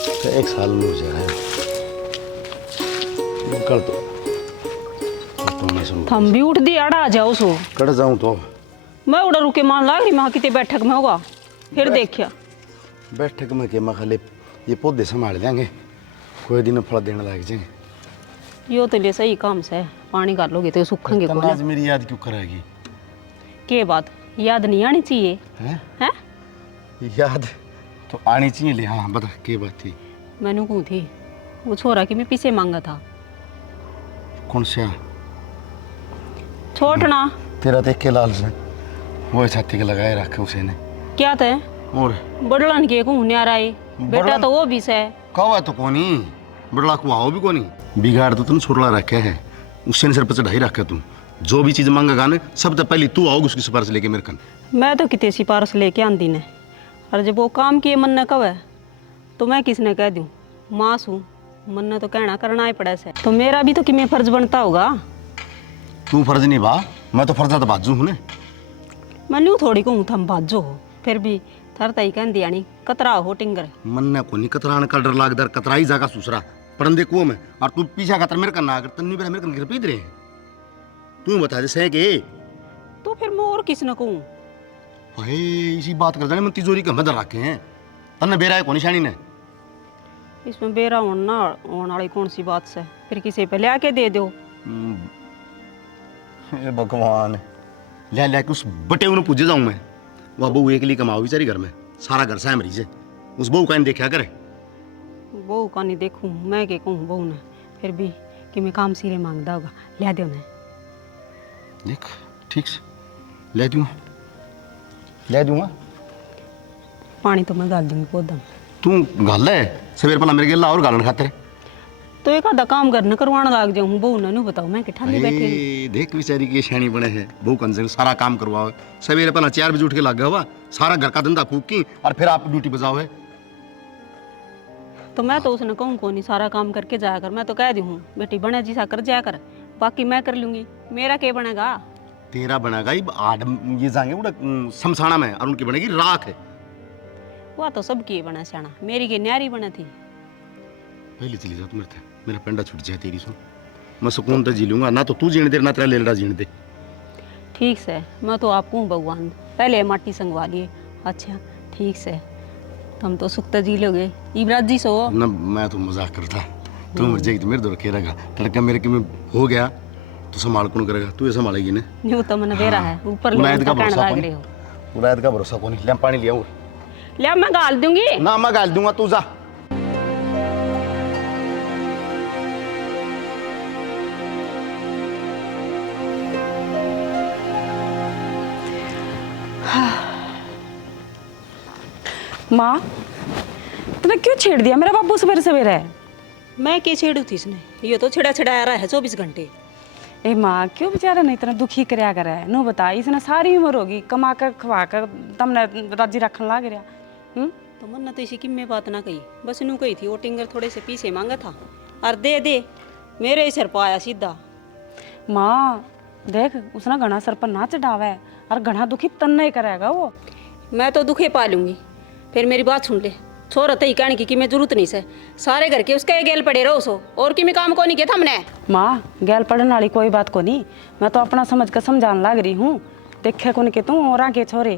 तो 1 साल में हो जाएगा कल तो मैं सुन थम भी उठ दी आड़ा आ जाओ सो कट जाऊं तो मैं उड़ा रुके मान लाग रही वहाँ कितने बैठक में होगा फिर देखिया बैठक में के मैं खाली ये पौधे संभाल देंगे कोई दिन फल देने लग जाएंगे। यो तो ले सही काम से पानी कर लोगे तो सूखेंगे को आज मेरी याद क्यों कराएगी? के बात याद नहीं आनी चाहिए हैं? याद तो आनी चाहिए ले। हाँ बता के बात थी? मैंने कहूँ थी वो छोरा कि मैं पीछे मांगा था। कौन सा? छोटना तेरा देख के लाल से वो छाती के लगाए रखे उसे ने क्या थे और बड़लन के कहूँ न्यारा है बेटा तो वो भी से कौवा तो कोनी बड़ला को आओ भी कोनी बिगाड़ तो तुम छोड़ला रखे है उससे ने सर पर चढ़ाई रखे तुम जो भी चीज मांगेगा ने सब तो पहले तू आओगे उसकी सिफारिश लेके मेरे कन। मैं तो कितने सिफारिश लेके आंदी ने और जब वो काम किए मन न कवे तो मैं किसने कह दूँ माँ सू मन ने तो कहना करना ही पड़े से तो मेरा भी तो कि मैं फर्ज बनता होगा। तू फर्ज नहीं बा मैं तो फर्जा तो बाजू हूँ ने मैं न्यू थोड़ी कहूँ थम बाजो हो फिर भी थर तई कह दिया नहीं कतरा हो टिंगर मन ने को नहीं कतराने का डर लाग दर कतराई जागा सूसरा परंदे कुओं में और तू पीछा कतर मेरे कन ना अगर तन्नी मेरे कन गिर पीद रहे तू बता दे सह के तो फिर मैं और किस न कहूँ अरे इसी बात कर जाने मैं तिजोरी का मदर रखे हैं तन्ने बेरा है को निशानी ने इसमें बेरा होना होने वाली कौन सी बात से फिर किसी पे ले आके दे दो। हे भगवान ले ले के उस बटे उन्हें पूजे जाऊं मैं वह बहू एक लिए कमाओ बेचारी घर में सारा घर सा मरीज है उस बहू का देखा करे बहू का नहीं देखूँ मैं के कहूँ बहू ने फिर भी कि मैं काम सिरे मांगता होगा ले दो ने देख ठीक से ले दूंगा पानी तो मैं गाल दूंगी पौधा में तू गाल है सवेर पला मेरे गेला और गालन खाते तो एक आधा काम करने करवाना लाग जाऊँ बहू ने नहीं बताओ मैं किठा नहीं बैठी देख बेचारी की शैनी बने है बहू कन से सारा काम करवाओ सवेरे पला 4 बजे उठ के लग गया हुआ सारा घर का धंधा फूक की और फिर आप ड्यूटी बजाओ है तो मैं तो उसने कहूँ को नहीं सारा काम करके जाया कर मैं तो कह दी हूँ बेटी बने जी सा कर जाया कर बाकी मैं कर लूंगी मेरा क्या बनेगा तेरा बनेगा ये जाएंगे उड़ा शमशाना में और उनकी बनेगी राख है वह तो सबकी बना सियाना मेरी के न्यारी बना थी पहले चली जा तुम्हें थे मेरा पेंडा छूट जाए तेरी सुन मैं सुकून तो जी लूंगा ना तो तू जीने दे ना तेरा लेलड़ा जीने दे। ठीक से मैं तो आपको भगवान पहले माटी संगवा लिए अच्छा ठीक से तुम तो सुख जी लोगे इबराज जी सो ना मैं तो मजाक करता तू मर जाएगी तो मेरे दो रखे रहेगा लड़का मेरे के में हो गया तो संभाल कौन करेगा तू ये संभालेगी ने न्यू तो मन बेरा है ऊपर उलायद का लग भरोसा रहे हो उलायद का भरोसा कौन ले पानी लिया ले मैं गाल दूंगी ना मैं गाल दूंगा तू जा माँ तूने क्यों छेड़ दिया मेरा बाबू सवेरे सवेरे है? मैं क्या छेड़ू थी इसने ये तो छिड़ा छिड़ा रहा है 24 घंटे। ए माँ क्यों बेचारा नहीं इतना दुखी करया करे है नो बता इसने सारी उम्र होगी कमा कर खवा कर तमने राजी रखने लाग रहा तो मन ने तो इसी की में बात ना कही बस नू कही थी वो टिंगर थोड़े से पीछे मांगा था और दे मेरे ही सर पाया सीधा। माँ देख उसने घना सर पर ना चढ़ावा है और घना दुखी तन नहीं करेगा वो। मैं तो दुखे पा लूंगी फिर मेरी बात सुन ले छोरा तो ही कहने की मैं जरूरत नहीं से सारे घर के उसके गेल पड़े रहो सो और कि मैं काम को नहीं किया था हमने। माँ गैल पढ़ने वाली कोई बात को नहीं मैं तो अपना समझ कर समझाने लग रही हूँ देखे को नहीं के तू और आगे छोरे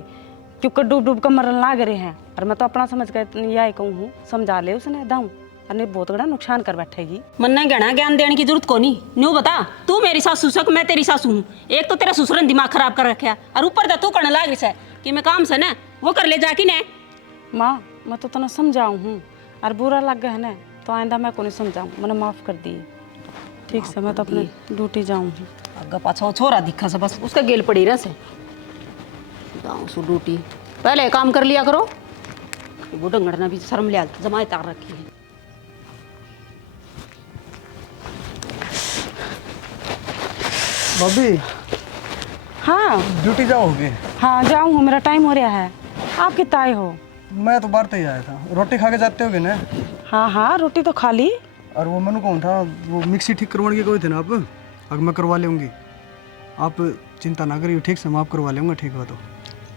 क्योंकि डूब डूब कर मरने लग रहे हैं और मैं तो अपना समझ कर यही कहूँ हूँ समझा ले उसने दाऊँ अरे बहुत बड़ा नुकसान कर बैठेगी। मन्ना गहना ज्ञान देने की जरूरत को नहीं न्यू बता तू मेरी सासू सक मैं तेरी सासू हूँ एक तो तेरा ससुर ने दिमाग खराब कर रखा और ऊपर तो तू करने लग रही है कि मैं काम से ना वो कर ले जाके ने। माँ मैं तो तना समझाऊँ हूँ और बुरा लग गया है ना तो आइंदा मैं को नहीं समझाऊँ मैंने माफ़ कर दी ठीक से मैं तो अपने ड्यूटी जाऊँ अगर पाछा वो छोरा दिखा से बस उसका गेल पड़ी रहा से जाऊँ सो ड्यूटी पहले काम कर लिया करो वो डंगड़ना भी शर्म लिया जमाए तार रखी है। भाभी हाँ ड्यूटी जाओगे? हाँ जाऊँ हूँ मेरा टाइम हो रहा है आप कितना आए हो? मैं तो बाहर ही आया था रोटी खा के जाते होगे ना? हाँ हाँ रोटी तो खा ली। और वो मैंने कौन था वो मिक्सी ठीक करवाने के कोई थे ना आप अगर मैं करवा लूँगी आप चिंता ना करिए ठीक से मैं आप करवा लूँगा ठीक हो तो।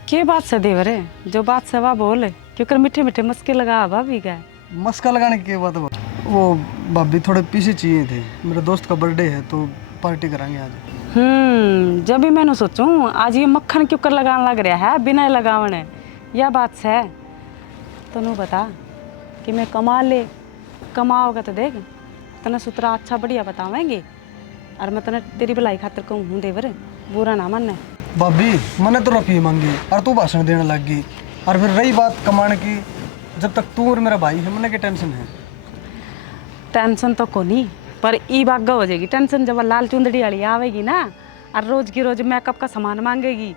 क्या बात से देवर है जो बात से वाह बोले क्योंकि मीठे मीठे मस्के लगा भाभी गए मस्का लगाने की बात है वो भाभी थोड़े पीछे चाहिए थे, मेरे दोस्त का बर्थडे है तो पार्टी कराएंगे आज। जब भी मैंने सोचूं आज ये मक्खन क्यों कर लगाने लग रहा है बिना लगावने, यह बात है। तो नू बता कि मैं कमा ले, कमाओगा तो देख तने सुतरा अच्छा बढ़िया बतावेंगे, और मैं तने तेरी भलाई खातिर कहूँ हूँ देवर, बुरा ना मानना। भाभी मैंने तो रुपये मांगी और तू भाषण देने लग गई। और फिर रही बात कमाने की, जब तक तू और मेरा भाई है मैंने क्या टेंशन है? टेंशन तो को नहीं, पर ई बात हो जाएगी टेंशन जब लाल चुंदड़ी वाली आवेगी ना, और रोज की रोज मेकअप का सामान मांगेगी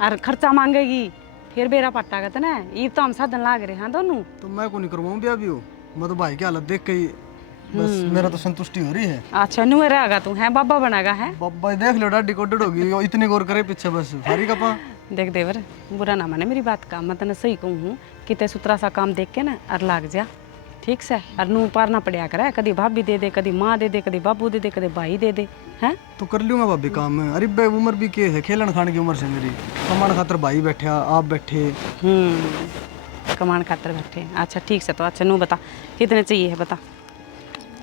और खर्चा मांगेगी, फिर बेरा पट्टा कहते ना ये तो हम साधन लाग रहे हैं दोनों। तो मैं को नहीं करवाऊँ ब्याह भी हो, मैं तो भाई की हालत देख के ही बस मेरा तो संतुष्टि हो रही है। अच्छा नु रहेगा तू है बाबा बनेगा है? बाबा देख लो डाडी कोटेड होगी, वो इतनी गौर करे पीछे बस भारी कपा। देख देवर बुरा ना माने मेरी बात का, मैं तने सही कहूँ हूँ कि ते सुतरा सा काम देख के ना और लाग जा, ठीक से। और नू पार ना पड़िया करे, कभी भाभी दे दे, कभी माँ दे दे, कभी बाबू दे दे, कभी भाई दे दे, हैं? तो कर लूँगा भाभी काम में। अरे बे उम्र भी के है, खेलन खाने की उम्र से मेरी, कमाने खातर भाई बैठे आप बैठे। कमान खातर बैठे, अच्छा ठीक से। तो अच्छा नू बता कितने चाहिए है बता।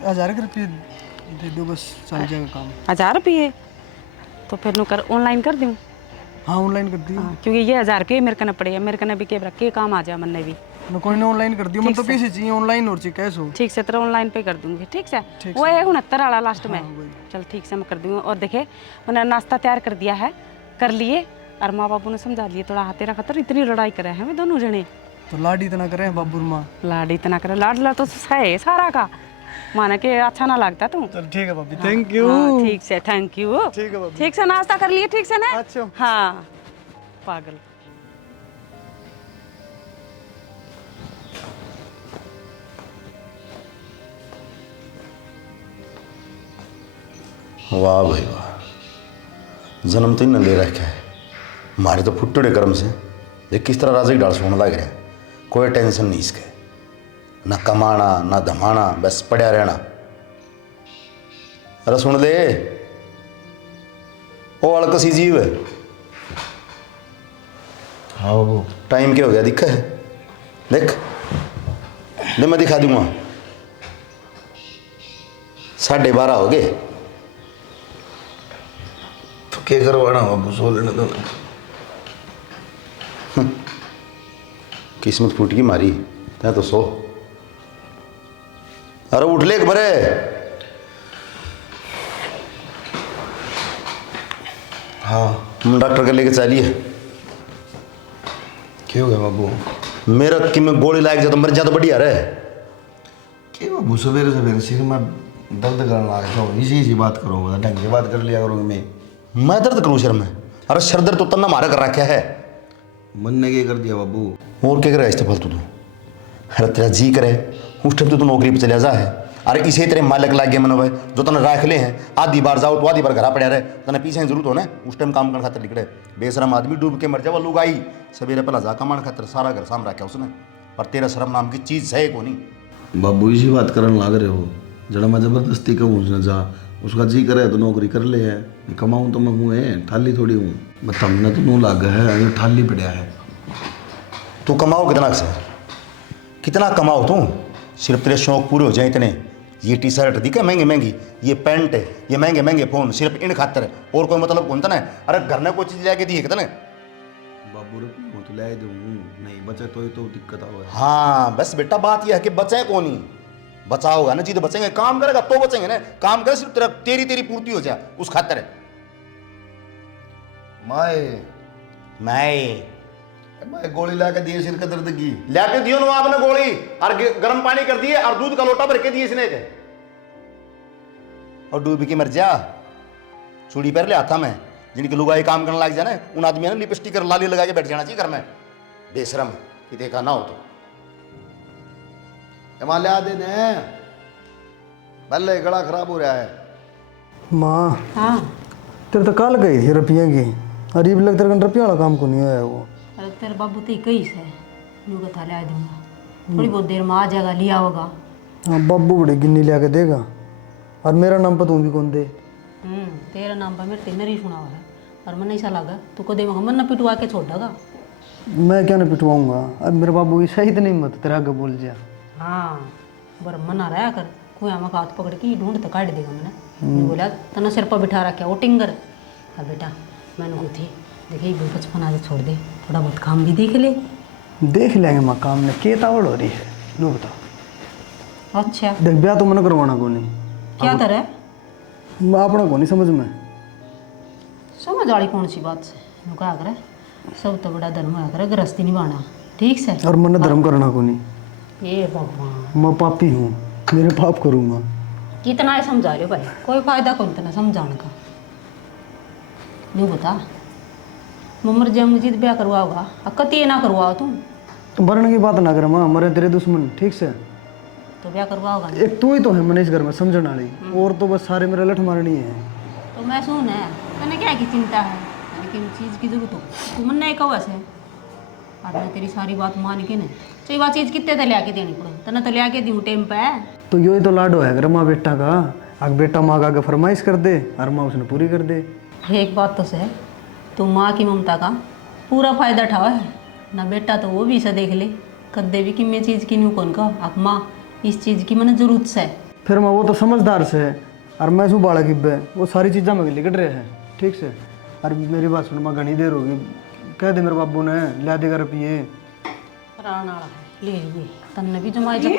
1000 रुपये दे दो बस, चल जाएगा काम। 1000 रुपये? तो फिर नू कर ऑनलाइन कर दूँ? हाँ ऑनलाइन कर दियो। क्योंकि ये 1000 रुपये मेरे कने पड़े, मेरे कने भी के रख के काम आ जा मन ने भी। मैं कोई ना ऑनलाइन कर दियो, मैं तो पैसे चाहिए ऑनलाइन और चाहिए कैश हो। ठीक से तेरा ऑनलाइन पे कर दूंगी, ठीक से। वो है 69 वाला लास्ट में। चल ठीक से मैं कर दूंगी। और देखे मैंने नाश्ता तैयार कर दिया है, कर लिए, और माँ बाबू ने समझा लिए थोड़ा हाथ तेरा खतर, इतनी लड़ाई करे हैं वे दोनों जने। तो लाड इतना करे बाबू माँ, लाड इतना करे, लाडला तो है सारा का, माना के अच्छा ना लगता तू। चल ठीक है भाभी, थैंक यू। ठीक से, थैंक यू। ठीक है भाभी, ठीक से नाश्ता कर लिए ठीक से ना? अच्छा। हाँ पागल। वाह भाई वाह, जन्म तो इन्हें ले रखा है, हमारे तो फुटड़े कर्म से देख किस तरह राजा की डाल सोने लग रहे हैं। कोई टेंशन नहीं इसके, ना कमाना ना धमाना, बस पड़ा रहना। अरे सुन ले ओ अलकसी जीव है। हाँ वो टाइम क्या हो गया दिखा है, देख ले मैं दिखा दूंगा, 12:30 हो गए। तो क्या करवाना बाबू, सो लेने दो। किस्मत फूट की मारी है तो सो। अरे उठ ले बरे। हाँ हम डॉक्टर के लेके चलिए। क्या हो गया बाबू? मेरा कि मैं गोली लायक जा तो मर जा तो बढ़िया रहे। क्या बाबू सवेरे सवेरे सिर में दर्द करने लगा था, इसी बात करो, ढंग से बात कर लिया करोगे। मैं दर्द करूँ सर में? अरे सर दर्द तो तन्ना मारा कर रखा है। मन ने क्या कर दिया बाबू? और क्या करे इस्ते फालतू तू? अरे तेरा जी करे उस टाइम तो तू नौकरी पर चले जा है। अरे इसे तेरे मालिक लाग गए मनो भाई जो तने राख ले हैं, आधी बार जाओ तो आधी बार घर पड़ा रहे, तने पीछे जरूरत हो ना उस टाइम काम करने खातर निकले। बेशरम आदमी डूब के मर जावा लुगाई, सवेरे पहला जा कमान खातर सारा घर साम रखा उसने, पर तेरा शर्म नाम की चीज है को नहीं। बाबू इसी बात करने लग रहे हो, जरा मैं जबरदस्ती कहूँ उसने जा, उसका जी करे तो नौकरी कर ले है, कमाऊँ तो मैं हूँ है, थाली थोड़ी हूँ। बता हमने तो नू लाग है, थाली पड़ा है। तू कमाओ कितना से, कितना कमाओ तू, सिर्फ तेरे शौक पूरे हो जाए इतने। ये टी शर्ट दिखे महंगी महंगी, ये पैंट है, ये महंगे महंगे फोन, सिर्फ इन खातर, और कोई मतलब कौन था ना? अरे घर ने कोई चीज लेके दी है कितने? बाबू रुपये तो ले दूँ, नहीं बचे तो दिक्कत आओ। हाँ बस बेटा बात यह है कि बचे कौन ही बचाओगा ना, जी तो बचेंगे, काम करेगा तो बचेंगे ना, काम करे सिर्फ तेरी तेरी पूर्ति हो जाए उस खातर। मैं गोली ला के दिए सिर के दर्द की, लाके दियो ना आपने गोली, और गर्म पानी कर दिए और दूध का लोटा भर के दिए इसने के, और डूब के मर जा। चूड़ी पैर ले आता मैं, जिनकी लुगाई काम करने लग जाए ना, उन आदमी ने लिपस्टिक और लाली लगा के बैठ जाना चाहिए घर में, बेशरम कि देखा ना हो तो। हिमालय दे दे, पहले गला खराब हो रहा है। माँ हाँ तेरे तो कल गई थी रुपये की, अरीब लग तेरे रुपये वाला काम को नहीं आया वो। अरे तेरे बाबू तो कई से यूँ का थाले आ दूंगा, थोड़ी बहुत देर में आ जाएगा, लिया होगा। हाँ बाबू बड़ी गिन्नी लिया के देगा, और मेरा नाम पर तू भी कौन दे। तेरा नाम पर मेरे तेने ही सुना हुआ है, और मन ऐसा लगा तू को देगा मन न पिटवा के छोड़ देगा। मैं क्या नहीं पिटवाऊंगा, अब मेरे बाबू की सही तो नहीं मत तेरा आगे बोल जा। हाँ बर मना रहा कर कुआ में हाथ पकड़ के ढूंढ तो काट देगा मैंने बोला तना सिर पर बिठा रखा वो टिंगर। अब बेटा मैंने को थी देखिए बचपन आज छोड़ दे, थोड़ा बहुत काम भी देख ले। देख लेंगे माँ, काम ने के तावड़ हो रही है लो बता। अच्छा देख ब्याह तो मन करवाना को नहीं, क्या तरह मैं अपना को नहीं समझ में। समझ वाली कौन सी बात से नु कहा करे सब तो बड़ा धर्म है करे गृहस्थी निभाना ठीक से। और मन धर्म करना को नहीं, ये भगवान मैं पापी हूँ, मेरे पाप करूँगा। कितना है समझा रहे हो भाई, कोई फायदा कौन इतना समझाने का। यूँ बता ममर जंगजीत ब्याह करवाओगा कति ना करवाओ तुम तो मरने की बात ना कर माँ, मरे तेरे दुश्मन ठीक से। तो ब्याह करवाओगा नहीं। एक तू ही तो है मनीष घर में समझने वाली, और तो बस सारे मेरे लठ मारनी है। तो मैं सुन है तने क्या की चिंता है, तने किन चीज़ की जरूरत हो तू मन नहीं कहो ऐसे। आज मैं तेरी सारी बात मान के नहीं चाहिए बात चीज़ कितने तो लिया के देनी पड़े तने तो लिया के दूँ टाइम पे। तो यही तो लाडो है अगर माँ बेटा का, अगर बेटा माँ का आगे फरमाइश कर दे और माँ उसने पूरी कर दे। एक बात तो सही, तू माँ की ममता का पूरा फायदा उठावा है ना बेटा, तो वो भी इसे देख ले कदे भी कि मैं चीज़ की नहीं कौन का अब माँ इस चीज़ की मैंने जरूरत से। फिर माँ वो तो समझदार से है और मैं शू बाड़ा की बे वो सारी चीज़ा में लिकट रहे हैं ठीक से। और मेरी बात सुन माँ, घनी देर होगी, कह दे मेरे बाबू ने ला देगा रुपये। राणा ले लिए तन्ने भी जमाए जब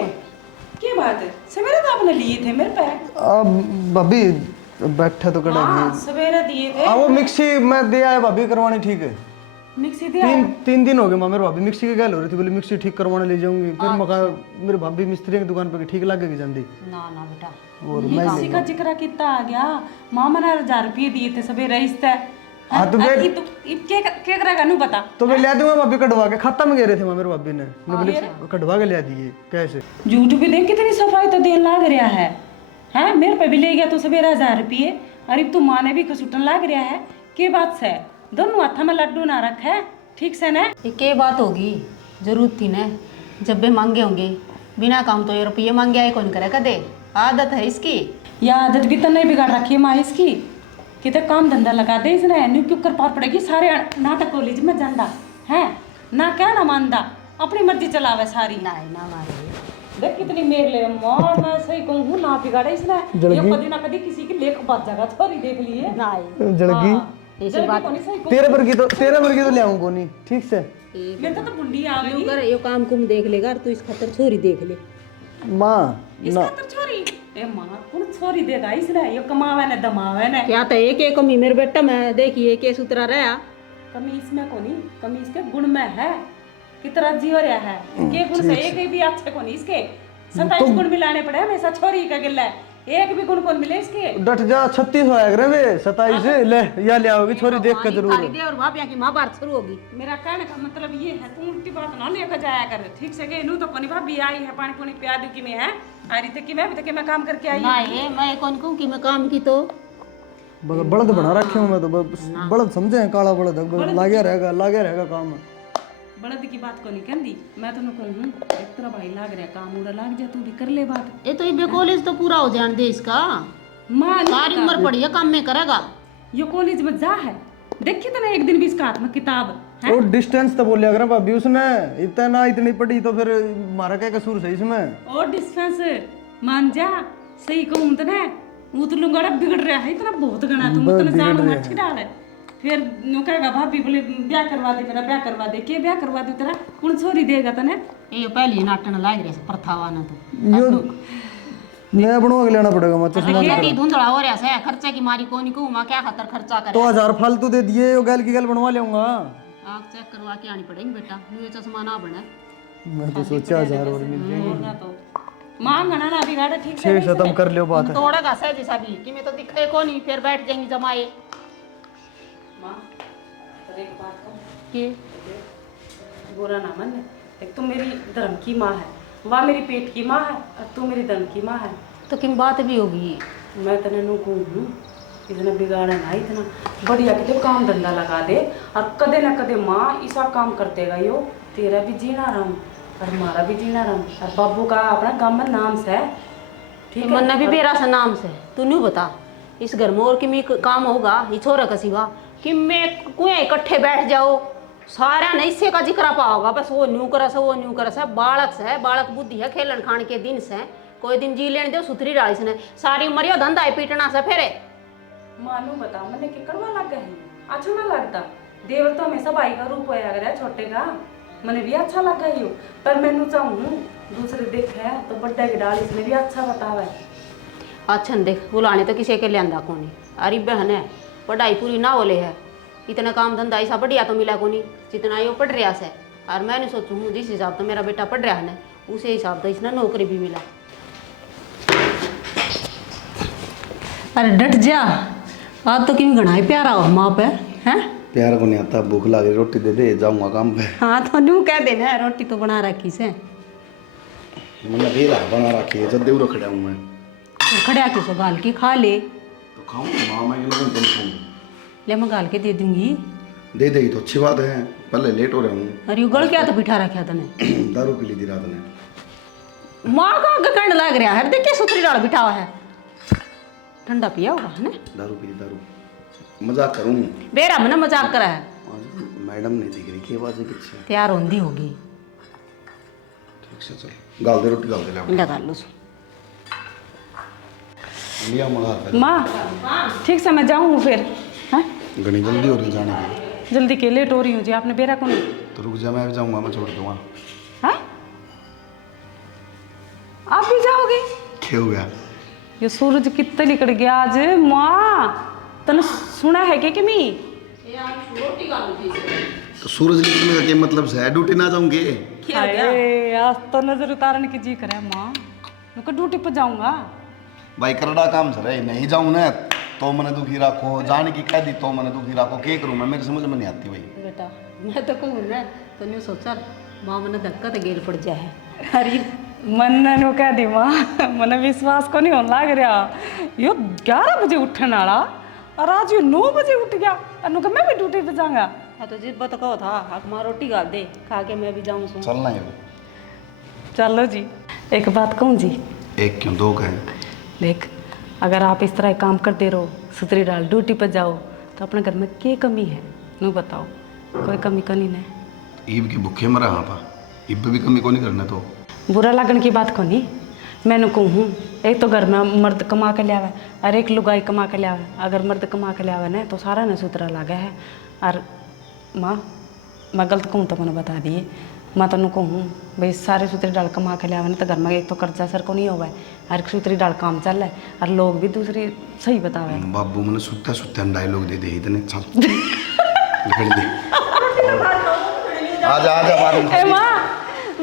क्या बात है, सवेरे तो आपने लिए थे मेरे पे। अब भाभी बैठे तो कड़ा हाँ सवेरे दिए थे। वो मिक्सी मैं दे आया भाभी करवानी ठीक है। मिक्सी दिया तीन दिन हो गए माँ, मेरे भाभी मिक्सी की गल हो रही थी, बोली मिक्सी ठीक करवाने ले जाऊंगी। फिर मैं कहा मेरे भाभी मिस्त्री की दुकान पर ठीक लगेगी जल्दी। ना ना बेटा और मिक्सी का जिक्र कितना आ गया, मामा ने 1000 रुपये दिए थे सवेरे रिश्ते। हाँ तो फिर क्या करेगा नू बता। तो मैं ले दूंगा भाभी कटवा के, खाता में गए रहे थे माँ मेरे भाभी ने, मैं बोली कटवा के ले दिए कैसे। झूठ भी देख कितनी सफाई तो देन लाग रहा है हैं, मेरे पे भी ले गया तो सवेरे 1000 रुपये। अरे तू माँ ने भी कसुटन लाग रहा है के बात से, दोनों हाथा में लड्डू ना रख है ठीक से ना। ये क्या बात होगी, जरूरत थी ना जब भी मांगे होंगे बिना काम तो ये रुपये मांगे आए कौन करे कदे, आदत है इसकी। या आदत भी तो नहीं बिगाड़ रखी है माँ इसकी, कितने काम धंधा लगा दे इसने, न्यू क्यों कर पार पड़ेगी सारे नाटक कॉलेज में जांदा है ना, क्या ना मानदा अपनी मर्जी चलावे सारी। ना ना मारे देख कितनी मेर ले माँ, मैं सही कहूँ ना बिगाड़े इसने, ये कभी ना कभी किसी की लेख बात जगह थोड़ी देख लिए ना जड़गी ऐसी बात तेरे पर की तो ले आऊँ को नहीं ठीक से। मैं तो बुंडी आ गई कर यो काम कुम देख लेगा और तू इस खतर छोरी देख ले। माँ इसका तो छोरी ए माँ कौन छोरी देगा इसने, ये कमावे ने दमावे ने। क्या तो एक कमी मेरे बेटा मैं देखिए के सूत्रा रहा कमी इसमें को नहीं, कमी इसके गुण में है, कितना जी हो रहा है के गुण से एक भी अच्छे को नहीं इसके, 27 गुण मिलाने पड़े हमेशा छोरी का गिल्ला, एक भी गुण कौन मिले इसके। डट जा 36 होया करे वे 27 ले या ले आओगी छोरी देख के जरूर। दे और भापिया की महाभारत शुरू होगी। मेरा कहने का मतलब ये है तू उल्टी बात ना लेकर जाया कर ठीक से, नू तो कोनी भाभी आई है पानी पुनी पिया दूं कि मैं है आ रही थी कि मैं अभी तक मैं काम करके आई ना ये मैं कौन कहूँ कि मैं काम की तो बड़द बना रखे हूँ मैं तो, बड़द समझे हैं काला बड़द लागे रहेगा काम। बड़द की बात को नहीं कहती मैं तो कहूँ एक तरह भाई लाग रहा काम उड़ा लाग जा तू भी कर ले बात। ये तो ये कॉलेज तो पूरा हो जाने दे इसका, माँ सारी उम्र पड़ी है काम में करेगा। ये कॉलेज में जा है देखी तो ना एक दिन भी इसका हाथ में किताब है। वो डिस्टेंस तो बोलिया करा भाभी उसने, इतना इतनी पढ़ी तो फिर हमारा क्या कसूर सही इसमें। और डिस्टेंस मान जा सही कहूँ तो ना वो तो लुंगाड़ा बिगड़ रहा है इतना बहुत गणा तुम तो जान मत डाल है। फिर नु कहेगा भाभी बोले ब्याह करवा दे मेरा ब्याह करवा दे, के ब्याह करवा दे तेरा कौन छोरी देगा तने। ये पहले नाटन लाग रहे प्रथावा ना तो यो नया बनवा के लेना पड़ेगा मत खेती धुंधला हो रहा है खर्चा की मारी को नहीं कहूँ माँ क्या खतर खर्चा करे। तो 1000 फालतू दे दिए यो गैल की गैल बनवा लेऊंगा। आँख चेक करवा के आनी पड़ेगी बेटा, ये चश्मा ना बने। मैं तो सोचा 1000 और मिल जाएंगे तो मां गणा ना बिगाड़े ठीक से ठीक खत्म कर लियो बात है। तोड़ेगा सह जैसा भी कि मैं तो दिखे को नहीं, फिर बैठ जाएंगी जमाए। मां तेरे एक बात कहूं के बुरा ना मन, एक तू मेरी धर्म की माँ है, वह मेरी पेट की माँ है और तू मेरी धर्म की माँ है। तो किन बात भी होगी। मैं तने नु कहूँ इतना बिगाड़ा ना इतना बढ़िया कितने काम धंधा लगा दे और कदे ना कदे माँ ऐसा काम कर देगा यो तेरा भी जीना राम और हमारा भी जीना राम और बाबू का अपना गाँव में नाम से ठीक है। मन भी बेरा सा नाम से तू नहीं बता इस घर में और कि मैं काम होगा ये छोरा का सिवा कि मैं कुएं इकट्ठे बैठ जाओ सारा नहीं इससे का जिक्र पाओगा बस वो न्यू करस वो न्यू करस है बालक बुद्धि है खेलन खान के दिन से कोई दिन जी लेने दो सुथरी डाली से सारी उम्र यो धंधा है पीटना से फेरे मानू बताओ मैंने कि कड़वा लग गया है अच्छा ना लगता देवर तो हमेशा भाई का रूप होया गया छोटे का मैंने भी अच्छा लगा यो पर मैनू चाहूँ दूसरे देखे तो बड्डे की डाल इसने भी अच्छा बतावा अच्छा देख बुलाने तो किसी के लियांदा कोनी अरे बहन है पढ़ाई पूरी ना होले है इतना काम धंधा ऐसा बढ़िया तो मिला कोनी जितना यो पढ़ रहा है और मैंने सोचू हूँ जिस हिसाब तो मेरा बेटा पढ़ रहा है उसे हिसाब तो इसने नौकरी भी मिला। अरे डट जा आज तो क्यों घना ही प्यारा हो माँ पे हैं प्यार को नहीं आता, भूख लगी रोटी दे दे जाऊंगा काम पे। हाँ तो न्यू कह देना है रोटी तो बना रखी से मैंने बेला बना रखी है जब देवरो खड़ा हूँ मैं तो खड़ा के सो गाल के खा ले तो खाऊँ माँ मैं लोगों को खाऊँ ले मैं गाल के दे दूंगी दे देगी तो अच्छी बात है, पहले लेट हो रहा हूँ। अरे यू गल क्या तो बिठा रखा तने दारू पी ली थी रात ने। माँ का गकंड लग रहा है देखिए सुथरी डाल बिठा हुआ है ठंडा पिया होगा है ना दारू पी ली दारू, मजाक करूँ बेरा मैंने मजाक करा है मैडम नहीं दिख रही के बात किच्छे तैयार होंदी होगी ठीक से चल गाल दे रोटी गाल दे ले इंडा कर लो लिया मंगा कर। माँ ठीक से मैं जाऊँ फिर हैं घनी जल्दी हो रही जाने की, जल्दी के लेट हो रही हूँ जी आपने बेरा को नहीं तो रुक जा मैं भी जाऊँगा, मैं छोड़ दूँगा। हैं आप भी जाओगे क्या हो गया? ये सूरज कितना निकल गया आज माँ तने सुना है कि मी तो सूरज निकलने का क्या मतलब है, ड्यूटी ना जाऊँगे? अरे आज तो नजर उतारने की जी करे माँ मैं ड्यूटी पर जाऊंगा भाई करड़ा काम सर है, नहीं जाऊँ ना तो मैंने दुखी रखो, जाने की कह दी तो मैंने दुखी रखो, क्या करूँ मैं, मेरी समझ में नहीं आती भाई। बेटा मैं तो कहूँ ना तो नहीं सोचा माँ मैंने धक्का तो गेल पड़ जाए अरे मन नो कह दी माँ मन विश्वास को नहीं होने लग रहा यो 11 बजे उठने वाला और आज यो 9 बजे उठ गया अनु का मैं भी ड्यूटी पे जाऊंगा। हाँ तो जिद बात कहो था हक माँ रोटी गाल दे खा के मैं भी जाऊँ सो चलना है चलो जी एक बात कहूँ जी, एक क्यों दो कहें। देख अगर आप इस तरह काम करते रहो सुतरी डाल ड्यूटी पर जाओ तो अपने घर में क्या कमी है नू बताओ, कोई कमी कनी नहीं। ईब की भूखे मरा हाँ पा ईब भी कमी को नहीं करना तो बुरा लगन की बात को नहीं मैंने कहूँ एक तो घर में मर्द कमा के लिया है और एक लुगाई कमा के लिया है, अगर मर्द कमा के लिया है ना तो सारा न सुतरा लगा है। और माँ मैं गलत कहूँ तो मैंने बता दिए मैं तेन कहूँ भाई सारे सुतरी डाल कमा के लिया है ना तो घर में एक तो कर्जा सर को नहीं हुआ है और एक सुतरी डाल काम चल रहा है और लोग भी दूसरी सही बतावे। बाबू मैंने सुत्ता सुत्ता डायलॉग दे दे इतने चल निकल दे आजा मारूं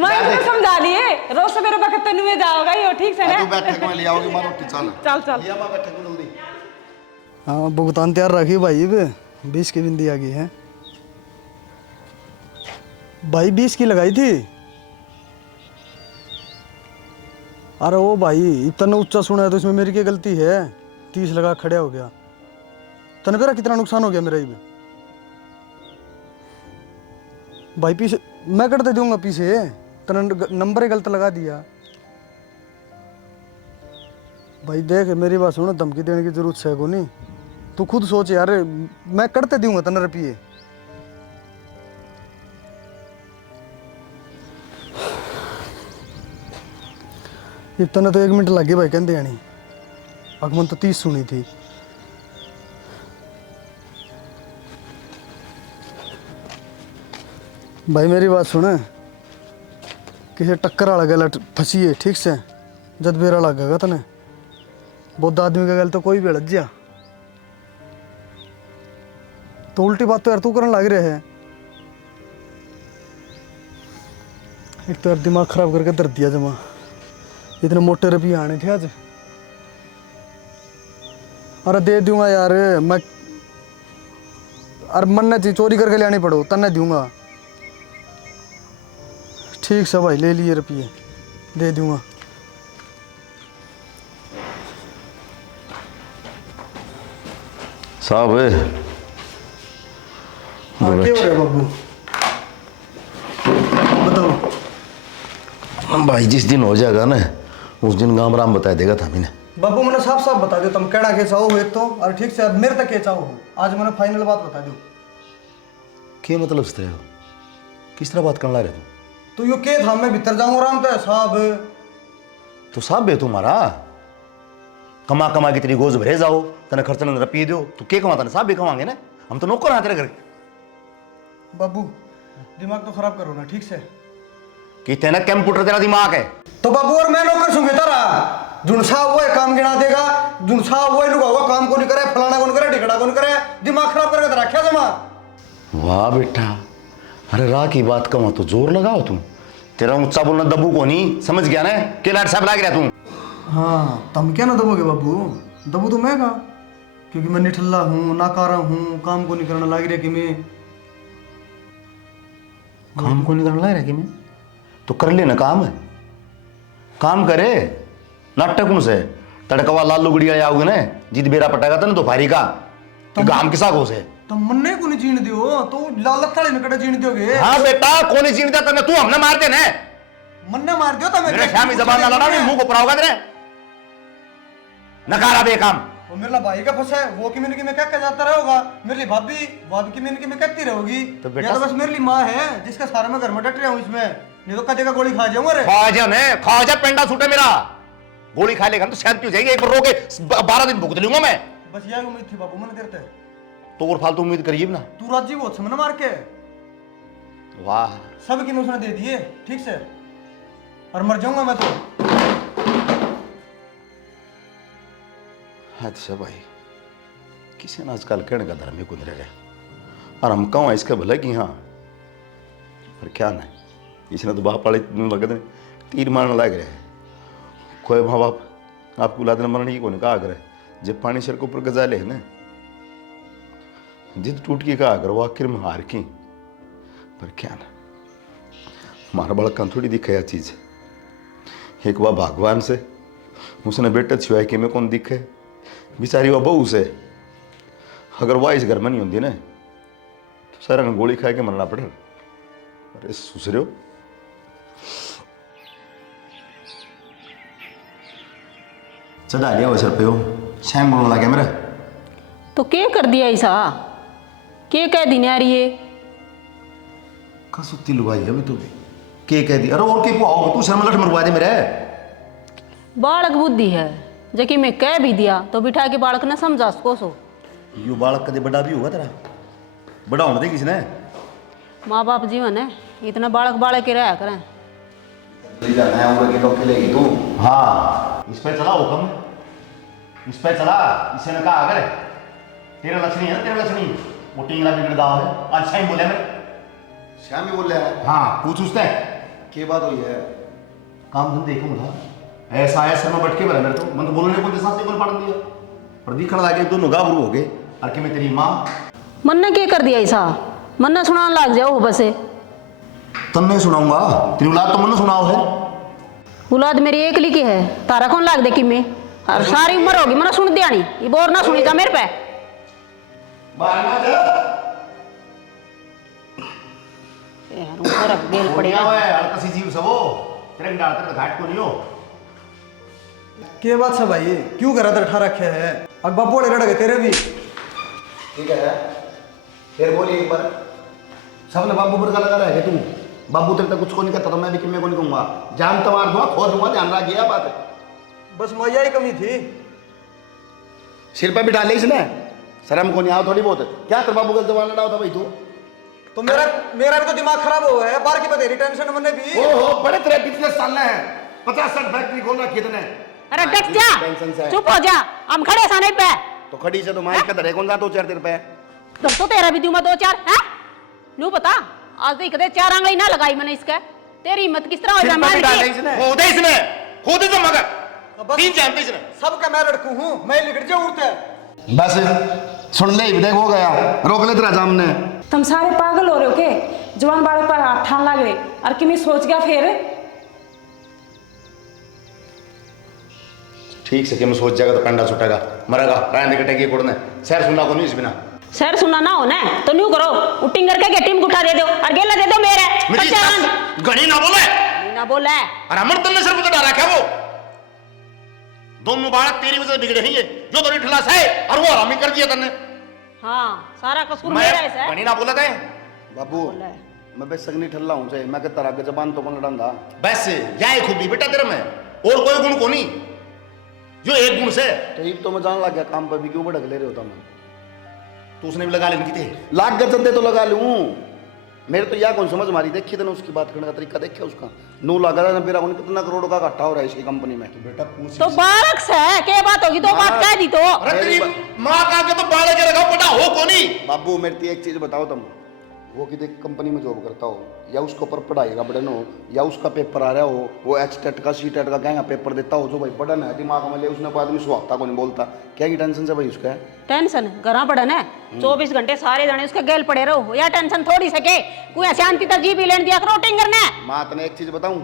मैं इसको समझा दिए रोज सवेरे वक्त तनु में जाओगा यो ठीक से ना तू बैठक में ले आओगी मां रोटी चल लिया मां बैठक में जल्दी। हाँ भुगतान तैयार रखी भाई बे 20 की बिंदी आ गई है भाई 20 की लगाई थी। अरे ओ भाई इतना ऊंचा सुना है तो इसमें मेरी क्या गलती है, 30 लगा खड़ा हो गया तने मेरा कितना नुकसान हो गया मेरा ही भाई पीछे मैं करते दूंगा पीछे तने नंबर ही गलत लगा दिया। भाई देख मेरी बात सुनो धमकी देने की जरूरत है को नहीं, तू खुद सोच यार मैं करते दूंगा तने रुपये। इतना तो 1 मिनट लगे भाई कहते यानी अगमन तो 30 सुनी थी। भाई मेरी बात सुन किसी टक्कर वाला गल फंसी है ठीक से जद बेरा लगेगा तने बहुत आदमी का गल तो कोई भी अड़ज जा तो उल्टी बात तो यार तू करने लग रहे है। एक तो यार दिमाग खराब करके दर दिया जमा इतने मोटे रुपये आने थे आज। अरे दे दूंगा यार मैं अरे मन ने चोरी करके लानी पड़ो तन्ने दूंगा। ठीक से भाई ले लिए रुपये दे दूंगा। साहब हाँ क्या हो रहा है बाबू बताओ। भाई जिस दिन हो जाएगा ना उस दिन गाँव राम बता देगा था मैंने। बाबू मैंने साफ साफ बता दो तुम कहना के चाहो एक तो और ठीक से अब मेरे तक के चाहो आज मैंने फाइनल बात बता दो। क्या मतलब से हो? किस तरह बात करने लग रहे तू? तो यो के था मैं भीतर जाऊँ आराम तो साहब। तो साहब बे तुम्हारा कमा कमा के तेरी गोज भरे जाओ तने खर्च न पी दो तू के कमा तने साहब भी कमाएंगे ना, हम तो नौकर हैं तेरे घर। बाबू दिमाग तो खराब करो ना, ठीक से। कि तेना कंप्यूटर तेरा दिमाग है। तो बाबू और मैं नौकर सुनगे तारा जुन साहब वो काम गिना देगा, जुन साहब वो लुगा हुआ काम को नहीं करे, फलाना को नहीं करे, ढिकड़ा को नहीं करे, दिमाग खराब करके तो रखा जमा। वाह बेटा, अरे राह की बात कमा तो जोर लगाओ तुम, तेरा ऊंचा बोलना दबू को नहीं समझ गया ना, के लाट साहब लाग रहा तुम। हाँ तुम क्या ना दबोगे बाबू, दबू तो मैं का, क्योंकि मैं निठल्ला हूँ, नाकारा हूँ, काम को नहीं करना लाग रहा कि मैं काम को नहीं करना लग रहा कि मैं तो कर लेना काम है, काम करे नाटक उनसे तड़कवा लाल लुगड़िया आओगे ना जिद बेरा पटाएगा था ना तो भारी का तो गाम किसा को से तो मन्ने को नहीं जीण दियो तो लाल थाली में कटे जीण दियोगे। हाँ बेटा कोनी जीण देता तने तू हमने मार दे ने मन्ने मार दियो तो मेरे शामी जबान ना लड़ा मुंह को पराओगा तेरे नकारा बे काम। वो मेरा भाई का फंसा है, वो की मिनकी में क्या कह जाता रहेगा, मेरी भाभी भाभी की मिनकी में कहती रहोगी, तो बेटा या तो बस मेरी माँ है जिसका सारा मैं घर में डट रहा हूँ इसमें, नहीं तो कदे का गोली खा जाऊंगा रे। खा जा पेंडा सूटे मेरा गोली खा लेगा तो शायद क्यों जाएगी एक बार रोके 12 दिन भुगत लूंगा मैं। बस यही उम्मीद थी बाबू मैंने तेरे तो और फालतू उम्मीद करिए ना तू राजी वो समझ मार के वाह सबकी मैं उसने दे दिए ठीक से, और मर जाऊंगा मैं तो। अच्छा भाई किसी ने आजकल कहने का धर्म ही कुछ रह गया और हम कहूँ इसका भला कि हाँ पर क्या नहीं इसने तो बाप वाले लगते तीर मारने लग रहे हैं। कोई माँ बाप आपको औलाद ने मरने की को कहा करे जब पानी सिर के ऊपर गजा ले ना जिद टूट की कहा करो वो आखिर में हार की पर क्या ना हमारा बड़ा कम थोड़ी दिखे यह चीज़ एक बार भगवान से उसने बेटा छुआ कि मैं कौन दिखे बेचारी वह बहू से अगर वह इस घर में नहीं होती ना तो सारा ने गोली खा के मरना पड़े। अरे सुसरे हो चढ़ा लिया सर पे हो शैम बोलने लगे मेरा तो क्या कर दिया ऐसा, क्या कह दी यारी ये का सुत्ती लुगाई है तू के कह दी अरे और के को आओ तू शर्म लट मरवा दे मेरे बालक बुद्धि है जबकि मैं कह भी दिया तो बिठा के बालक ने समझा उसको सो यू बालक कदे बड़ा भी होगा तेरा बड़ा होने दे किसने माँ बाप जीवन है इतना बालक बालक के रहा करें। तू हाँ इस पे चला हुक्म इस पे चला इसे ने कहा अगर तेरा लक्षणी है तेरा लक्षणी वो टिंगरा बिगड़ गाँव है अच्छा ही बोले मैं श्याम ही बोल रहा है। हाँ पूछ उसने क्या बात हुई है? काम धंधे देखूँ था ऐसा ऐसा में बटके बना मेरे तो मन तो बोलने को जैसा से पढ़ दिया पर दिखने लगे दोनों गाभरू हो गए और कि मैं तेरी माँ मन ने क्या कर दिया ऐसा, मन ने सुनाने लग जाओ बसे तब मैं सुनाऊंगा तेरी औलाद तो मन सुनाओ है औलाद मेरी एक लिखी है तारा कौन लाग दे कि मैं और सारी उम्र होगी मना सुन दिया नहीं ये बोर ना सुनी जा मेरे पे गेल पड़ेगा हल्का सी जीव सबो तेरे डालते तो घाट को नहीं हो क्या बात है भाई क्यों करा था ठा रखे है अब बाबू वाले लड़ गए तेरे भी। ठीक है फिर बोलिए एक बार। सबने बाबू पर का लगा रहा है तू बाबू तेरे तक कुछ को नहीं कहता तो मैं भी किम्मे को नहीं कहूंगा जान तमार दूंगा खो दूंगा ध्यान रख गया बात बस मैया ही कमी थी सिर पे भी डाले इसने शर्म को नहीं आओ थोड़ी बहुत क्या तेरे बाबू का जवान लड़ा होता भाई तू तो मेरा मेरा भी तो दिमाग खराब हो गया है बार की बतेरी टेंशन मैंने भी। ओहो बड़े तेरे बिजनेस चलना है 50-60 फैक्ट्री खोलना कितने अरे डट जा टेंशन से चुप हो जा हम खड़े साने पे तो खड़ी से तो माइक का धरे कौन सा 2-4 दिन पे तो तेरा भी दूंगा 2-4 है नू पता आज तो कदे 4 आंगली ना लगाई मैंने इसका तेरी हिम्मत किस तरह हो जा मार के खुद इसने खुद तो मगर तीन जानते इसने सबका मैं लड़कू हूँ मैं लिख जाऊँ उड़ते बस सुन ले देख हो गया रोक ले तेरा सामने तुम सारे पागल हो रहे हो के जवान बालक पर हाथ ठान लग रहे और कि मैं सोच गया फिर ठीक से कि मैं सोच जाएगा तो कंडा छुटेगा मरेगा रहने कटेगी कुड़ने शहर सुनना को नहीं इस बिना सर सुना ना हो ना तो न्यू करो उटिंग करके टीम को उठा दे दो और गेला दे दो मेरे गणी ना बोले ना बोला और अमर तन्ने सिर पे डाला क्या वो दोनों बालक तेरी वजह से बिगड़े हैं ये जो तो ठिलास है और वो हरामी कर दिया तन्ने हाँ सारा कसूर मेरा है गणी ना बोला थे बाबू मैं बस सगनी ठल्ला हूँ से मैं कहता रहा जबान तो पलड़ा था बस यही खूबी बेटा तेरे में, और कोई गुण को नहीं, जो एक गुण से तो ये तो मैं जान लग गया काम पर भी क्यों भड़क ले रहे होता मैं तो उसने भी लगा लेनी की थे। लाख गज चलते तो लगा लूँ मेरे तो यह कौन समझ मारी देखी था ना उसकी बात करने का तरीका देखा उसका 9 लाख था ना मेरा उन्हें कितना करोड़ का घाटा हो रहा है इसकी कंपनी में। बेटा पूछ तो बालक से क्या बात होगी, दो बात कह दी तो। अरे तेरी माँ का के तो बाड़े के रखा पटा हो कोनी। बाबू मेरे को एक चीज बताओ तुम, वो किसी कंपनी में जॉब करता हो या उसके ऊपर पढ़ाई का बर्डन हो या उसका पेपर आ रहा हो, वो एच टेट का सी टेट का क्या पेपर देता हो, जो भाई बर्डन है दिमाग में ले उसने कोई आदमी सुहागता को नहीं बोलता, क्या की टेंशन से भाई उसका है? टेंशन घर बड़न है, 24 घंटे सारे जने उसके गेल पड़े रहो, या टेंशन थोड़ी सके कोई शांति तक जी भी लेन दिया करो टिंगर ने। माँ तने एक चीज बताऊं,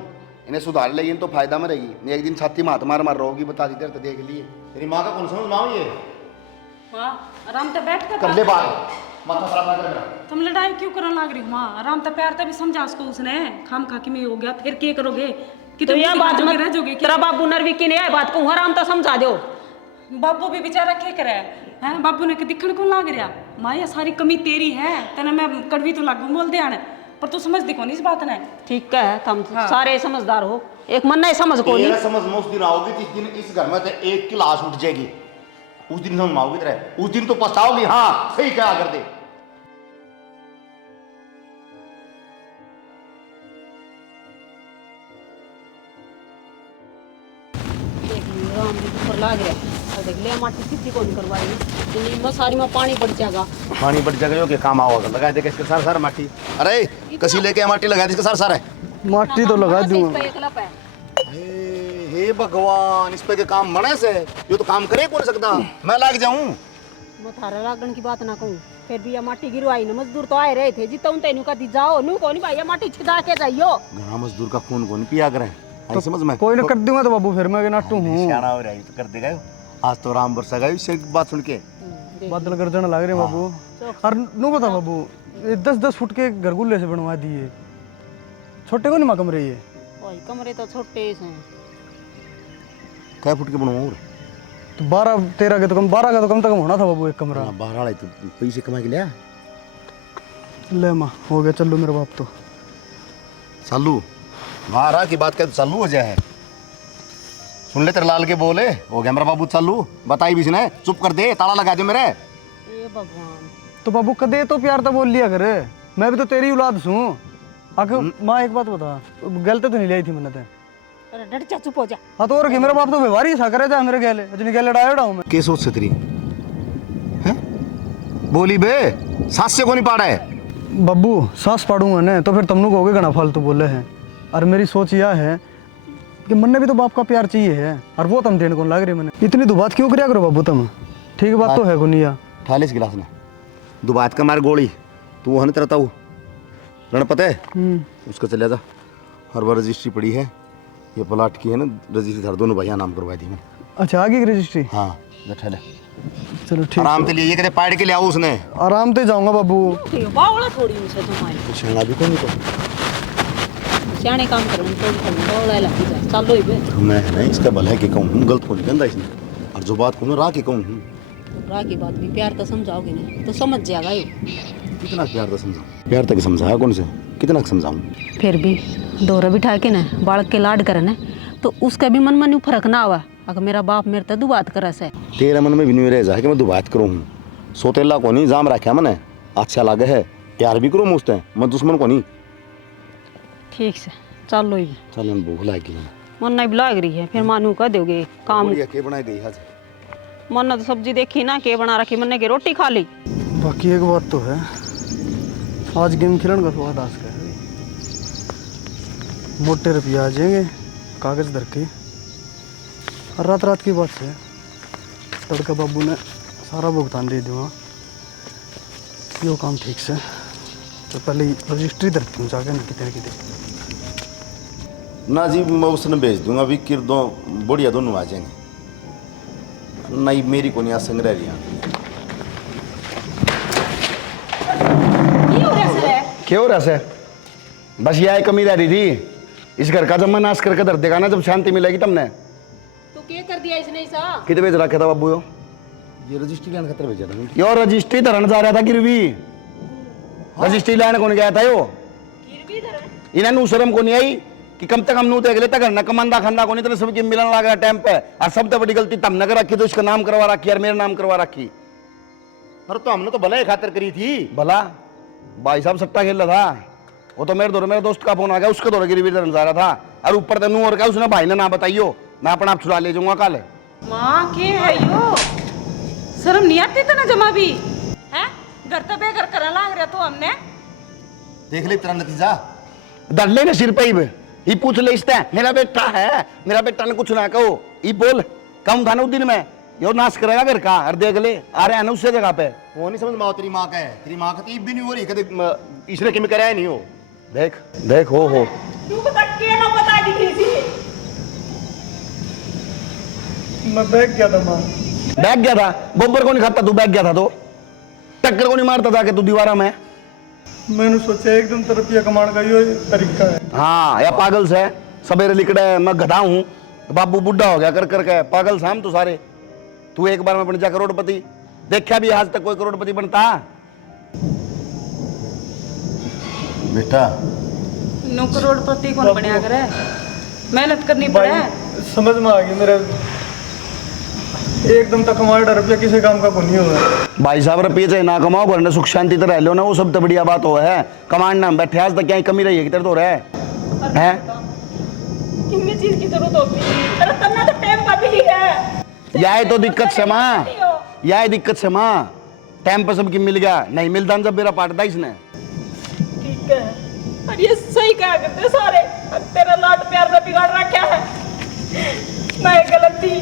इन्हें सुधार लेगी तो फायदा में रहेगी, नहीं एक दिन छाती मात मार मार रहोगी, बता दी तेरे तो देख लिए। तेरी माँ का कौन समझ माँ ये माँ आराम से बैठ कर ले बात, माथा खराब ना कर मेरा। तुम लड़ाई क्यों करने लग रही हो माँ? आराम से प्यार तभी समझा उसको उसने, खाम खा के में हो गया फिर क्या करोगे कि तो तुम यह बात मत रह जाओगे? तेरा बाबू नरवी की नहीं है बात को आराम तो समझा दो। बाबू भी बेचारा क्या करे हैं, बाबू ने दिखण को लाग रहा माँ ये सारी कमी तेरी है, तेने मैं कड़वी तो लागू बोल दिया ने पर तू समझ दी कौन इस बात ने। ठीक है तुम सारे समझदार हो, एक मन नहीं समझ को नहीं। तेरा समझ में उस दिन आओगी जिस दिन इस घर में से एक की लाश उठ जाएगी, उस दिन समझ में आओगी तेरे, उस दिन तो पछताओगी। हाँ सही क्या कर दे। राम जी ऊपर लाग रहा है, देख ले माटी कितनी कौन करवाई नहीं, बस सारी में पानी पड़ जाएगा। पानी पड़ जाएगा जो के काम आओगे, लगा दे इसके सार सार माटी। अरे कसी लेके माटी लगा दे इसके सार सार है। माटी तो लगा दूंगा। हे भगवान, इस पे के काम मने से ये तो काम करे कौन सकता, मैं लाग जाऊं। मैं थारा लागन की बात ना कहूं, फिर भी ये माटी गिरवाई न, मजदूर तो आए रहे थे जितना तेनु का दी जाओ नु कोनी भाई ये माटी छिदा के जाइयो। घना मजदूर का खून कौन पिया करे, आई समझ में। कोई ना कर दूंगा तो बाबू फिर मैं नाटू हूँ। सियाना हो रहा है तो कर देगा यो। आज तो राम बरसा गया इससे बात सुन के। बादल गरजन लग रहे हैं बाबू। और नो बता बाबू, 10-10 फुट के घरगुल्ले से बनवा दिए, छोटे को नहीं माँ कमरे ये। ओए कमरे तो छोटे से कै फुट के बनवाऊं तो 12-13 के तो कम, 12 का तो कम से कम होना था बाबू एक कमरा। बाहर वाले तो पैसे कमा के लिया। ले माँ हो गया, चलो मेरे बाप तो सालू मारा की बात कर चालू हो जाए, सुन ले तेरे लाल के बोले हो गया मेरा बाबू चालू, बताई भी इसने, चुप कर दे, ताला लगा दे मेरे। ए भगवान, तो बाबू कदे तो प्यार तो बोल लिया करे, मैं भी तो तेरी औलाद हूँ। आखिर माँ एक बात बता, गलती तो नहीं लाई थी मैंने ते। अरे डट जा, चुप हो जा। हाँ तो और क्या, मेरा बाप तो व्यवहार ही सा करे जा मेरे गले, अजनी गले लड़ाया उड़ा हूँ मैं। के सोच से तेरी हैं? बोली बे सास से को नहीं पाड़ा है। बब्बू सांस पाड़ूंगा ना तो फिर तुमने कहोगे घना फालतू बोले हैं, और मेरी सोच यह है कि मन ने भी तो बाप का प्यार चाहिए है, और वो तुम देने को लग रही मैंने। इतनी तो बात क्यों करिया करो बाबू तुम, ठीक बात तो है गुनिया। ठालिस गिलास ने दो बात का मार गोली, तू वो तेरा ताऊ रण पता है उसका चले जा, हर बार रजिस्ट्री पड़ी है, ये प्लाट की है ना रजिस्ट्री धर दोनों भैया नाम करवा दी मैंने। अच्छा आगे की रजिस्ट्री? हाँ ठहले चलो ठीक, आराम से लिए ये कहते पाड़ के ले आओ उसने। आराम से जाऊंगा बाबू। बावड़ा थोड़ी मुझसे तुम्हारी छेड़ा भी कोई नहीं तो सियाने काम करने तो बावड़ा लगी जा, चलो ही बे। तो मैं है ना इसका भला है कि कहूँ, गलत को नहीं कहता इसने, और जो बात कहूँ राह के कहूँ। राह की बात भी प्यार तो समझाओगे ना तो समझ जाएगा ये। कितना प्यार तक समझाऊँ, प्यार तक समझाया कौन से, कितना समझाऊँ। फिर भी दौरा बिठा के ना बालक के लाड करे ना तो उसका भी मन में न्यू फर्क ना आवा, अगर मेरा बाप मेरे तक दो बात करे से। तेरे मन में भी नहीं रह जा कि मैं दो बात करूँ, सोतेला को नहीं जाम रखा मैंने, अच्छा लगे है प्यार भी करूँ मुझसे, मैं दुश्मन को नहीं। ठीक से चलो ही, चल मैं भूख लागी मन नहीं लग रही है, फिर मानू कह दोगे काम। के बनाई गई आज मन ने तो सब्जी देखी ना के बना रखी, मन ने की रोटी खा ली। बाकी एक बात तो है, आज गेम खेलने का स्वाद आज का है, मोटे रुपया आ जाएंगे कागज धर के, और रात रात की बात है तड़का बाबू ने सारा भुगतान दे दूँगा, यो काम ठीक से। तो पहले रजिस्ट्री धरती हूँ जाके कितने कितने ना जी, मैं उसने भेज दूंगा अभी किर दो बढ़िया दोनों आ जाएंगे, नहीं मेरी को नहीं आज संग रह रही है। क्या हो रहा है? बस यह कमी रह रही थी, इस घर का जब मैं नाश करके धर देगा ना, जब शांति मिलेगी तुमने। तो क्या कर दिया इसने ऐसा? कितने भेज रखा था बाबू? ये रजिस्ट्री लाने खतर भेजा था। यो रजिस्ट्री धरन जा रहा था गिरवी, रजिस्ट्री लाने कौन गया था यो? इन्हें नू शर्म को नहीं आई कि कम तक हम नू देख लेता घर न कमांदा खंदा को नहीं तेरे सबकी मिलन लगा टाइम पे और सब तो बड़ी गलती तब नगर रखी तो इसका नाम करवा रखी और मेरा नाम करवा रखी। अरे तो हमने तो भला ही खातिर करी थी। भला भाई साहब सट्टा खेल रहा था, वो तो मेरे दोस्त का फोन आ गया, उसके दौरे गिरवी जा रहा था और ऊपर तनु और क्या उसने भाई ने ना बताइयो, मैं अपना आप छुड़ा ले जाऊंगा कल। माँ के है यो, शर्म नहीं आती तना जमा भी है, घर तो बेघर करने लाग रहा तो हमने। देख ले तेरा नतीजा। डर ले ना सिर पे ही पूछ ले इससे मेरा बेटा है, मेरा बेटा ने कुछ ना कहो, ये बोल कम था ना उस दिन में यो नाश करेगा घर का, और देख ले आ रहे हैं ना उससे जगह पे। वो नहीं समझ में आओ तेरी माँ का है, तेरी माँ का तीब भी नहीं हो रही कदे इसने किम कराया नहीं हो। देख देख हो तू बता के ना बता दी थी। मैं बैग गया था माँ। बैग गया था, गोबर को नहीं खाता तू, बैग गया था तो टक्कर को नहीं मारता जाके तू दीवारा में। मैंने सोचा एकदम तो रुपया कमाने का ये तरीका है। हाँ या पागल से सवेरे लिकड़े मैं गधा हूँ, बाबू बुढ़ा हो गया कर करके, पागल शाम तो सारे। तू एक बार में बन जा करोड़पति, देखा भी आज तक कोई करोड़पति बनता? बेटा नो करोड़पति कौन बनया करे, मेहनत करनी पड़े। समझ में आ गई मेरे, एकदम तक हमारा रुपया किसी काम का को नहीं होगा। भाई साहब रुपये चाहे ना कमाओ घर में सुख शांति तो रह लो ना, वो सब तो बढ़िया बात हो है। कमांड ना बैठे आज तक क्या कमी रही है कि तेरे तो रहे हैं। कितनी चीज की जरूरत होती है, अरे तन्ना तो टाइम का भी है। यह तो दिक्कत से माँ, यह दिक्कत से माँ, टाइम पर सबकी मिल गया, नहीं मिलता जब मेरा पाटता इसने। ठीक है, और ये सही क्या करते सारे, तेरा लाड प्यार में बिगाड़ रखा है। मैं गलती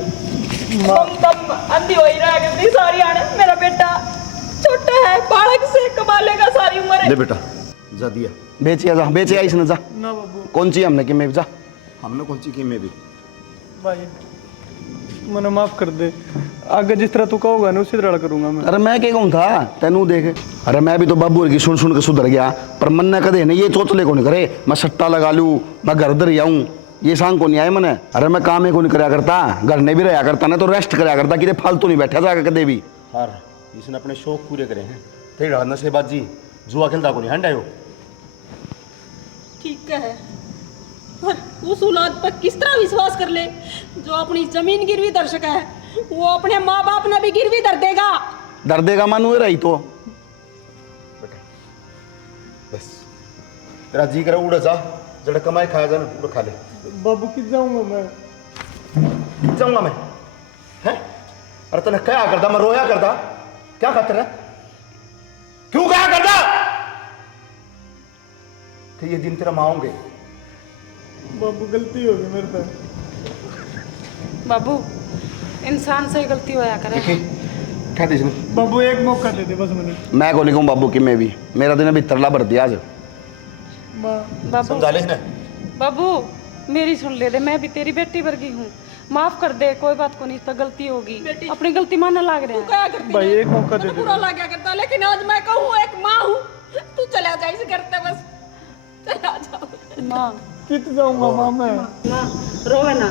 तुम अंधी हो ही रहा करती सारी आने। मेरा बेटा छोटा है, बालक से कमा लेगा सारी उम्र। ले बेटा जा दिया, बेचिया जा, बेचिया इसने जा। ना बाबू कौन सी हमने कि मैं जा, हमने कौन सी की में भी। भाई मैंने माफ कर दे, आगे जिस तरह तू कहोगा ना उसी तरह करूंगा मैं। अरे मैं क्या कहूँ था तेनू देख, अरे मैं भी तो बाबू की सुन सुन के सुधर गया, पर मन ने कदे नहीं ये चोचले को नहीं करे मैं सट्टा लगा लूँ, मैं घर दर आऊँ, ये सांग को नहीं आए मैंने। अरे मैं काम ही को नहीं कराया करता, घर ने भी रहा करता ना तो रेस्ट कराया करता, कि फालतू नहीं बैठा जाकर कदे भी। हार इसने अपने शौक पूरे करे हैं, तेरा नशेबाजी जुआ खेलता को नहीं हंडा हो। ठीक है, पर उस औलाद पर किस तरह विश्वास कर ले जो अपनी जमीन गिरवी धर सका है, वो अपने माँ बाप ने भी गिरवी धर देगा। डर देगा मानू रही तो बेटा बस तेरा जी करे उड़ जा, जरा कमाई खाया जा ना उड़ खा ले। बाबू किस जाऊंगा मैं, जाऊंगा मैं हैं? अरे तने क्या करता, मैं रोया करता क्या खातिर है, क्यों क्या करता कि ये दिन तेरा माओगे। बाबू गलती हो गई मेरे पे। बाबू इंसान से ही गलती होया करे। क्या दे इसने? बाबू एक मौका दे दे बस मैंने। मैं को नहीं कहूँ बाबू कि मैं भी, मेरा दिन अभी तरला भर दिया आज। माँ बाबू समझा ले इसने। बाबू मेरी सुन ले दे, मैं भी तेरी बेटी वर्गी हूँ, माफ कर दे, कोई बात को नहीं, इस पर गलती होगी, अपनी गलती मानने लाग रहे हैं। क्या करती भाई है? एक मौका दे मुझे दे। बुरा लगा करता, लेकिन आज मैं कहूँ एक माँ हूँ, तू चला जा इसे करते बस, चला जाओ। माँ कित जाऊंगा माँ मैं। माँ रोवे ना,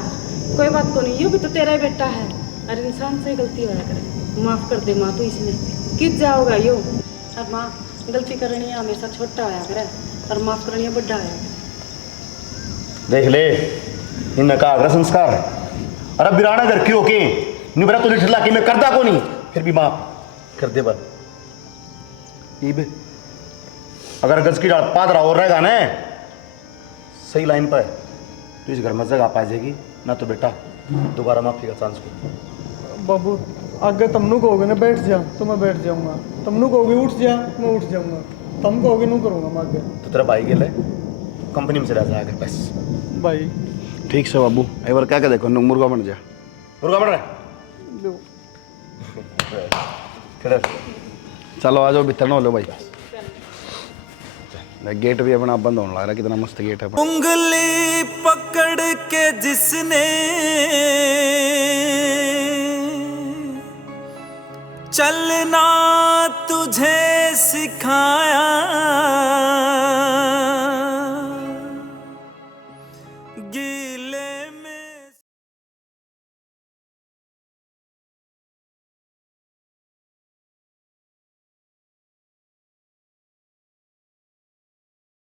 कोई बात को नहीं, यू भी तो तेरा ही बेटा है, अरे इंसान से ही गलती होया करे, माफ कर दे माँ, तू इसने कित जाओगा यो। और माँ गलती करनी है हमेशा छोटा होया करे, और माफ करनी है बड़ा होया करे। देख ले इनने कहा अगर संस्कार, अरे बिराना घर क्यों के निबरा तो लिठला कि मैं करता को नहीं, फिर भी माफ कर दे बल। ईब अगर गज की डाल पादरा और रहेगा ना सही लाइन पर तो इस घर में जगह पा जाएगी, ना तो बेटा दोबारा माफी का चांस को। बाबू आगे तुमनु कहोगे ना बैठ जा तो मैं बैठ जाऊंगा, तुमनु कहोगे उठ जा मैं उठ जाऊंगा, तुम कहोगे नहीं करूंगा मैं आगे। तो तेरा भाई गेल है कंपनी में चला जाएगा बस। भाई ठीक से बाबू एक बार क्या क्या देखो मुर्गा बन जा। मुर्गा बन रहा लो है? चलो आ जाओ भीतर ना लो भाई, गेट भी अपना बंद होने लग रहा, कितना मस्त गेट है। उंगली पकड़ के जिसने चलना तुझे सिखाया